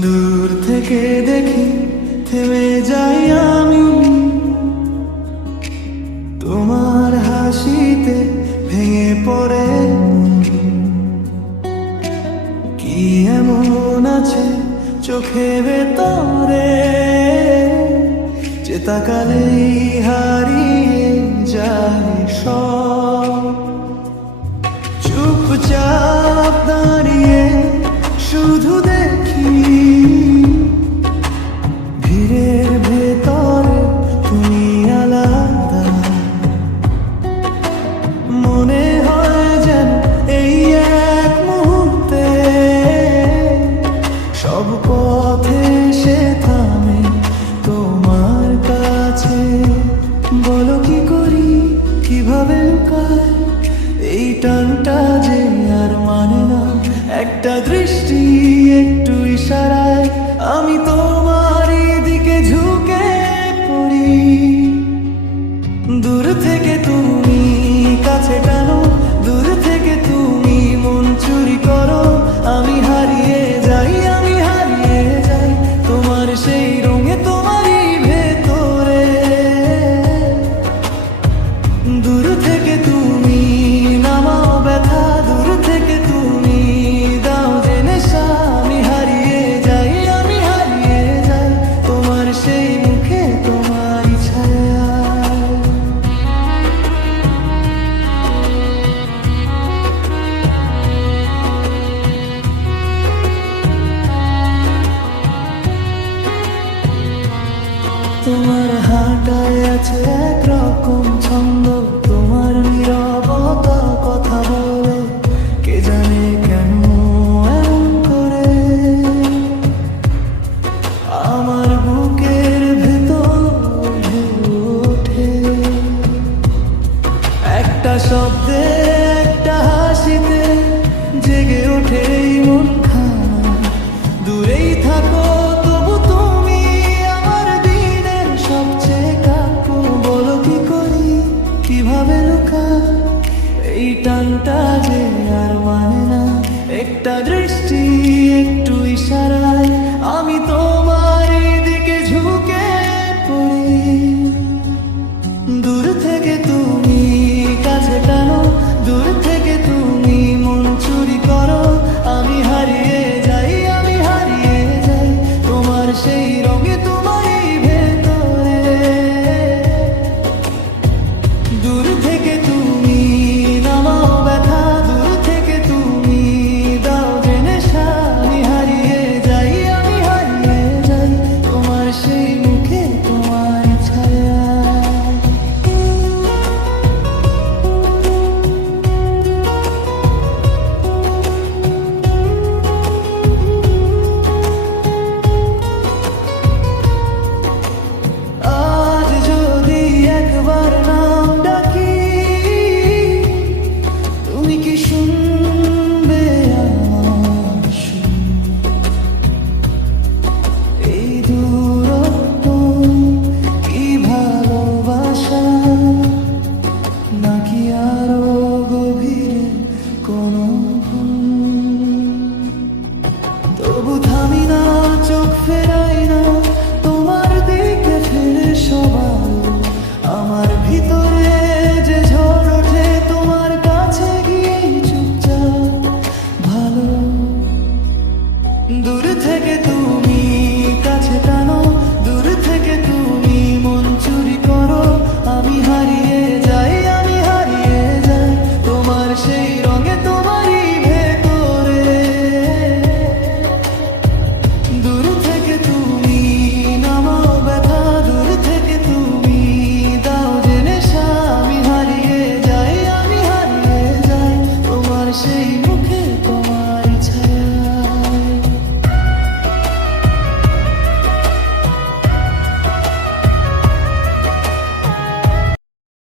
দূর থেকে দেখি থেমে যাই আমি তোমার হাসিতে ভেঙে পড়ে কি এমন আছে চোখে ভেতরে যে তাকালেই হারিয়ে যায় সব চুপচাপ দাঁড়িয়ে শুধু দেখি ভিড়ের ভেতরে তুমি আলাদা মনে হয় যেন এই এক মুহূর্তে সব পথে সে থামে তোমার কাছে বলো কি করি কিভাবে লুকায় এই টানটা যে আর মানে না একটা দৃষ্টি একটু ইশারায় আমি তোমারই দিকে ঝুঁকে পড়ি দূর থেকে তুমি কাছে টানো দূর থেকে তুমি মন চুরি করো আমি হারিয়ে যাই তোমার সেই রঙে তোমারই ভেতরে দূর থেকে তুমি নামাও ব্যথা দূর থেকে তুমি দাও যে নেশা আমি হারিয়ে যাই তোমার সেই মুখে তোমার ছায়া তোমার হাঁটায় আছে একরকম ছন্দ তোমার নীরবতা কথা বলে